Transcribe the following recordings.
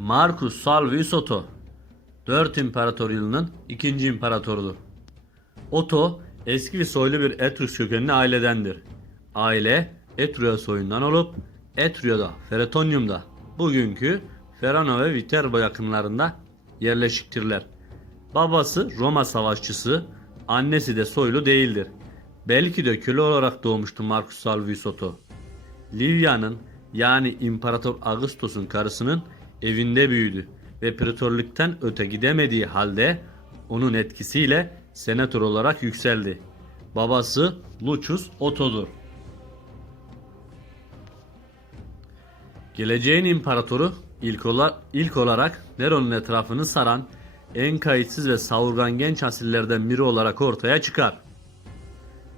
Marcus Salvius Otto 4 imparator yılının 2. imparatorudur. Otto eski ve soylu bir Etrus kökenli ailedendir. Aile Etruya soyundan olup Etruya'da, Feretonium'da, bugünkü Ferrano ve Viterbo yakınlarında yerleşiktirler. Babası Roma savaşçısı, annesi de soylu değildir. Belki de köle olarak doğmuştu Marcus Salvius Otto. Livya'nın yani İmparator Augustus'un karısının evinde büyüdü ve pretorluktan öte gidemediği halde onun etkisiyle senatör olarak yükseldi. Babası Lucius Otto'dur. Geleceğin imparatoru ilk, ola- ilk olarak Nero'nun etrafını saran en kayıtsız ve savurgan genç asillerden biri olarak ortaya çıkar.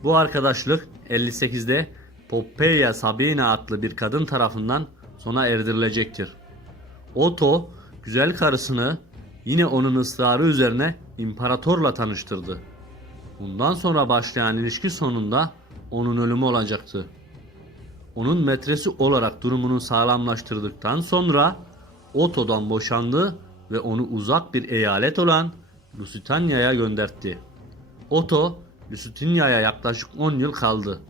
Bu arkadaşlık 58'de Poppaea Sabina adlı bir kadın tarafından sona erdirilecektir. Otto güzel karısını yine onun ısrarı üzerine imparatorla tanıştırdı. Bundan sonra başlayan ilişki sonunda onun ölümü olacaktı. Onun metresi olarak durumunu sağlamlaştırdıktan sonra Otto'dan boşandı ve onu uzak bir eyalet olan Lusitania'ya göndertti. Otto, Lusitania'ya yaklaşık 10 yıl kaldı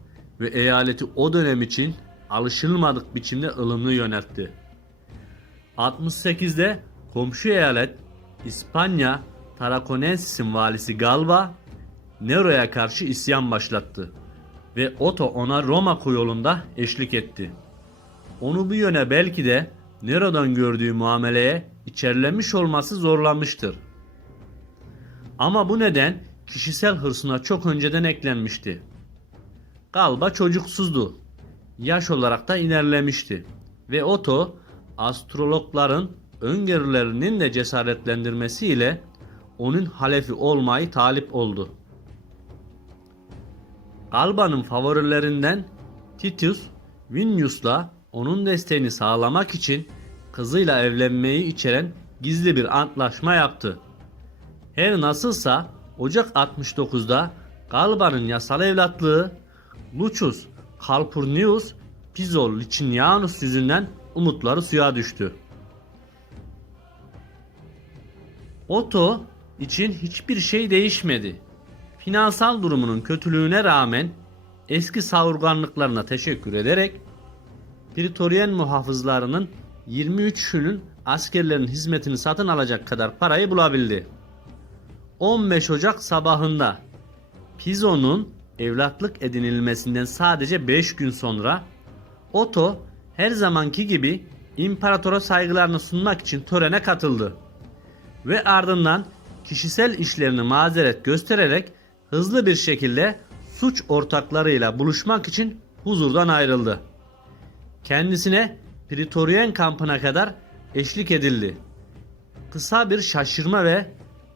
ve eyaleti o dönem için alışılmadık biçimde ılımlı yönetti. 68'de komşu eyalet İspanya Tarraconensis'in valisi Galba Nero'ya karşı isyan başlattı ve Otto ona Roma yolunda eşlik etti. Onu bu yöne belki de Nero'dan gördüğü muameleye içerlemiş olması zorlamıştır. Ama bu neden kişisel hırsına çok önceden eklenmişti. Galba çocuksuzdu. Yaş olarak da ilerlemişti. Ve Otto astrologların öngörülerinin de cesaretlendirmesiyle onun halefi olmayı talip oldu. Galba'nın favorilerinden Titus Vinnius'la onun desteğini sağlamak için kızıyla evlenmeyi içeren gizli bir antlaşma yaptı. Her nasılsa Ocak 69'da Galba'nın yasal evlatlığı Lucius Calpurnius Piso Licinianus yüzünden umutları suya düştü. Otto için hiçbir şey değişmedi. Finansal durumunun kötülüğüne rağmen eski savurganlıklarına teşekkür ederek Pritoryen muhafızlarının 23'ünün askerlerin hizmetini satın alacak kadar parayı bulabildi. 15 Ocak sabahında Piso'nun evlatlık edinilmesinden sadece 5 gün sonra Otto her zamanki gibi imparatora saygılarını sunmak için törene katıldı. Ve ardından kişisel işlerini mazeret göstererek hızlı bir şekilde suç ortaklarıyla buluşmak için huzurdan ayrıldı. Kendisine Pritoryen kampına kadar eşlik edildi. Kısa bir şaşırma ve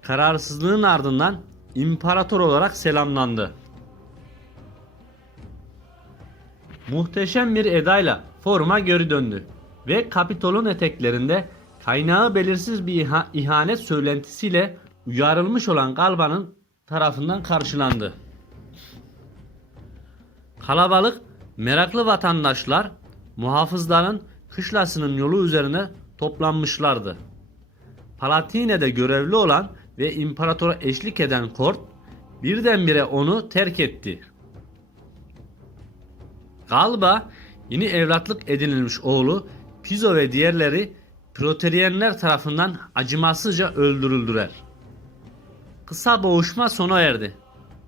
kararsızlığın ardından imparator olarak selamlandı. Muhteşem bir edayla foruma geri döndü ve Kapitol'un eteklerinde kaynağı belirsiz bir iha- ihanet söylentisiyle uyarılmış olan Galba'nın tarafından karşılandı. Kalabalık, meraklı vatandaşlar muhafızların kışlasının yolu üzerine toplanmışlardı. Palatine'de görevli olan ve imparatora eşlik eden Kort birdenbire onu terk etti. Galba yeni evlatlık edinilmiş oğlu Piso ve diğerleri Proteriyenler tarafından acımasızca öldürüldüler. Kısa boğuşma sona erdi.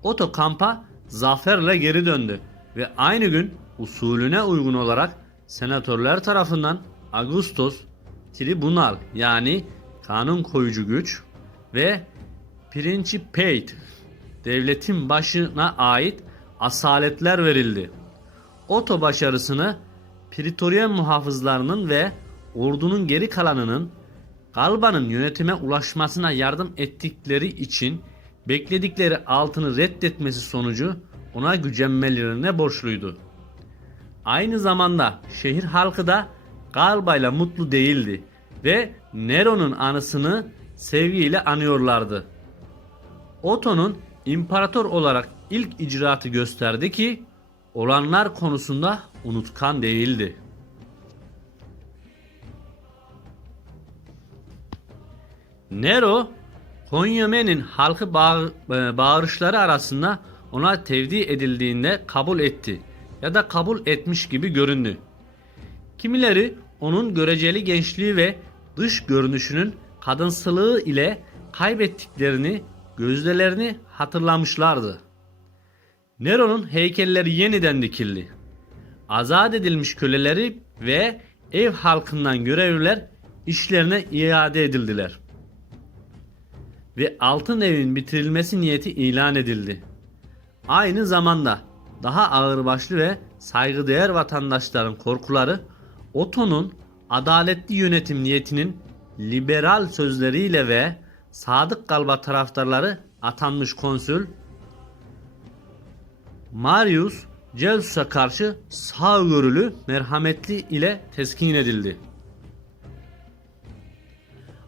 Otto kampa zaferle geri döndü ve aynı gün usulüne uygun olarak senatörler tarafından Augustus Tribunal yani kanun koyucu güç ve Principate devletin başına ait asaletler verildi. Otto başarısını Pritoryen muhafızlarının ve ordunun geri kalanının Galba'nın yönetime ulaşmasına yardım ettikleri için bekledikleri altını reddetmesi sonucu ona gücenmelerine borçluydu. Aynı zamanda şehir halkı da Galba'yla mutlu değildi ve Nero'nun anısını sevgiyle anıyorlardı. Otto'nun imparator olarak ilk icraatı gösterdi ki olanlar konusunda unutkan değildi. Nero, Konyomen'in halkı bağ- e, bağırışları arasında ona tevdi edildiğinde kabul etti ya da kabul etmiş gibi göründü. Kimileri onun göreceli gençliği ve dış görünüşünün kadınsılığı ile kaybettiklerini, gözdelerini hatırlamışlardı. Nero'nun heykelleri yeniden dikildi. Azat edilmiş köleleri ve ev halkından görevliler işlerine iade edildiler. Ve altın evin bitirilmesi niyeti ilan edildi. Aynı zamanda daha ağırbaşlı ve saygıdeğer vatandaşların korkuları Otto'nun adaletli yönetim niyetinin liberal sözleriyle ve sadık kalba taraftarları atanmış konsül Marius Celsus'a karşı sağgörülü merhametli ile teskin edildi.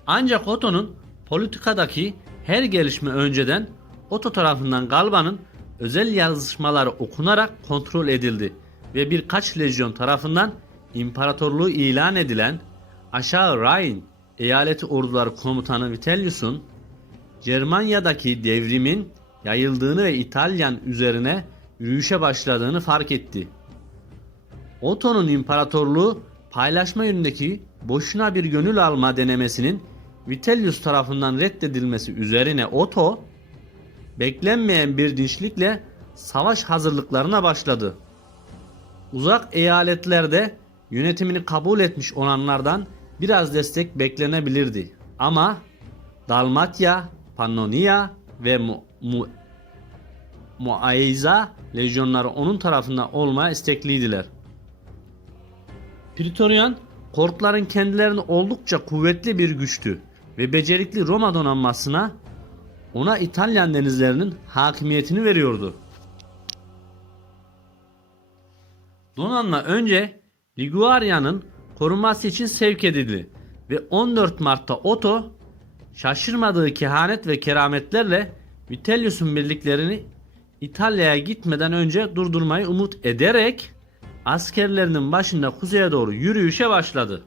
Ancak Otto'nun politikadaki her gelişme önceden Otto tarafından Galba'nın özel yazışmaları okunarak kontrol edildi ve birkaç lejyon tarafından imparatorluğu ilan edilen aşağı Rhine eyaleti orduları komutanı Vitellius'un Cermanya'daki devrimin yayıldığını ve İtalyan üzerine yürüyüşe başladığını fark etti. Otto'nun imparatorluğu paylaşma yönündeki boşuna bir gönül alma denemesinin Vitellius tarafından reddedilmesi üzerine Otto beklenmeyen bir dinçlikle savaş hazırlıklarına başladı. Uzak eyaletlerde yönetimini kabul etmiş olanlardan biraz destek beklenebilirdi. Ama Dalmatya, Pannonia ve Mu, Mu, Muayza lejyonları onun tarafında olmaya istekliydiler. Praetorian Kortların kendilerini oldukça kuvvetli bir güçtü ve becerikli Roma donanmasına ona İtalyan denizlerinin hakimiyetini veriyordu. Donanma önce Liguaria'nın korunması için sevk edildi ve 14 Mart'ta Otto şaşırmadığı kehanet ve kerametlerle Vitellius'un birliklerini İtalya'ya gitmeden önce durdurmayı umut ederek askerlerinin başında kuzeye doğru yürüyüşe başladı.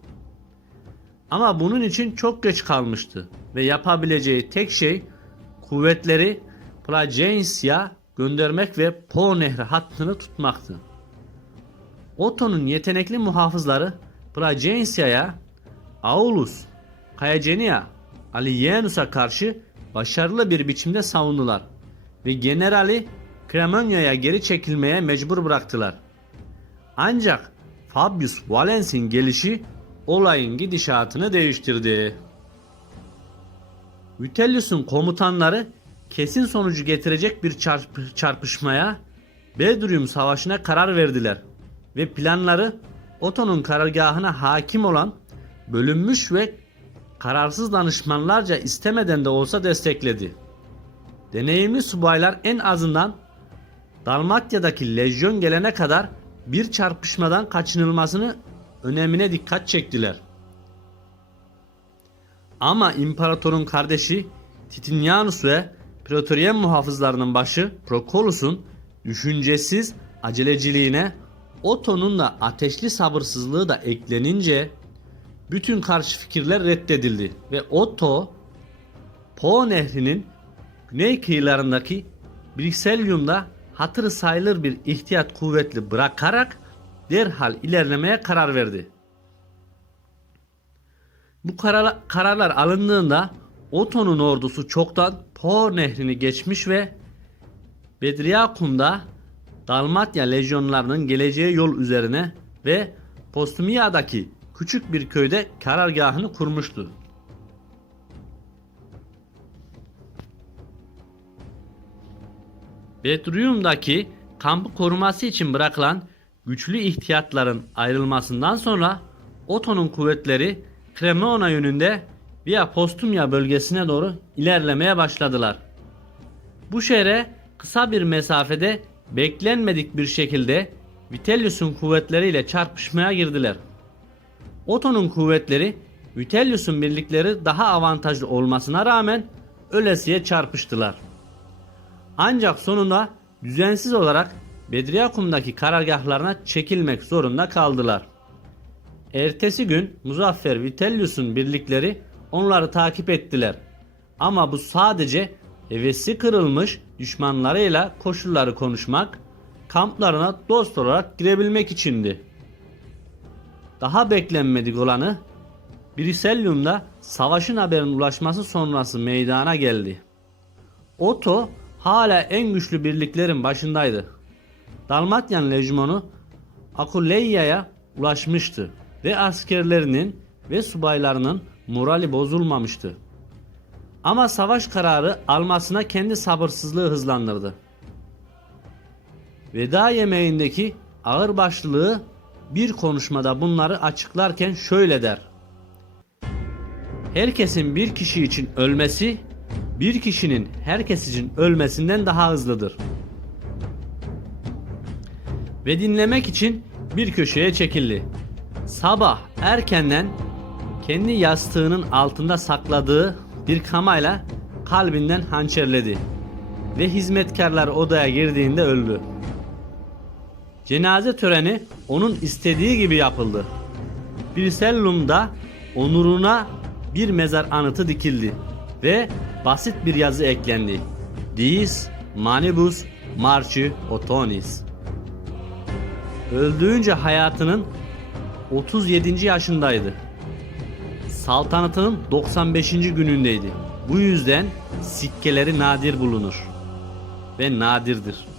Ama bunun için çok geç kalmıştı ve yapabileceği tek şey kuvvetleri Placencia göndermek ve Po Nehri hattını tutmaktı. Otto'nun yetenekli muhafızları Placencia'ya Aulus, Caecenia, Alienus'a karşı başarılı bir biçimde savundular ve generali Cremonia'ya geri çekilmeye mecbur bıraktılar. Ancak Fabius Valens'in gelişi olayın gidişatını değiştirdi. Vitellius'un komutanları kesin sonucu getirecek bir çarp- çarpışmaya Bedrium Savaşı'na karar verdiler ve planları Otto'nun karargahına hakim olan bölünmüş ve kararsız danışmanlarca istemeden de olsa destekledi. Deneyimli subaylar en azından Dalmatya'daki lejyon gelene kadar bir çarpışmadan kaçınılmasını önemine dikkat çektiler. Ama imparatorun kardeşi Titinianus ve Praetorian muhafızlarının başı Procolus'un düşüncesiz aceleciliğine Otto'nun da ateşli sabırsızlığı da eklenince bütün karşı fikirler reddedildi ve Otto Po nehrinin güney kıyılarındaki Brixellium'da hatırı sayılır bir ihtiyat kuvvetli bırakarak derhal ilerlemeye karar verdi. Bu karar, kararlar alındığında Otto'nun ordusu çoktan Po nehrini geçmiş ve Bedriyakum'da Dalmatya lejyonlarının geleceği yol üzerine ve Postumia'daki küçük bir köyde karargahını kurmuştu. Bedrium'daki kampı koruması için bırakılan güçlü ihtiyatların ayrılmasından sonra Otto'nun kuvvetleri Cremona yönünde Via Postumia bölgesine doğru ilerlemeye başladılar. Bu şehre kısa bir mesafede beklenmedik bir şekilde Vitellius'un kuvvetleriyle çarpışmaya girdiler. Otto'nun kuvvetleri Vitellius'un birlikleri daha avantajlı olmasına rağmen ölesiye çarpıştılar. Ancak sonunda düzensiz olarak Bedriyakum'daki karargahlarına çekilmek zorunda kaldılar. Ertesi gün Muzaffer Vitellius'un birlikleri onları takip ettiler. Ama bu sadece hevesi kırılmış düşmanlarıyla koşulları konuşmak, kamplarına dost olarak girebilmek içindi. Daha beklenmedik olanı Briselyum'da savaşın haberinin ulaşması sonrası meydana geldi. Otto hala en güçlü birliklerin başındaydı. Dalmatyan lejmonu Akuleya'ya ulaşmıştı ve askerlerinin ve subaylarının morali bozulmamıştı. Ama savaş kararı almasına kendi sabırsızlığı hızlandırdı. Veda yemeğindeki ağırbaşlılığı bir konuşmada bunları açıklarken şöyle der. Herkesin bir kişi için ölmesi, bir kişinin herkes için ölmesinden daha hızlıdır. Ve dinlemek için bir köşeye çekildi. Sabah erkenden kendi yastığının altında sakladığı bir kamayla kalbinden hançerledi ve hizmetkarlar odaya girdiğinde öldü. Cenaze töreni onun istediği gibi yapıldı. Birsellum'da onuruna bir mezar anıtı dikildi ve basit bir yazı eklendi. Diis manibus marci otonis. Öldüğünce hayatının 37. yaşındaydı. Saltanatının 95. günündeydi. Bu yüzden sikkeleri nadir bulunur ve nadirdir.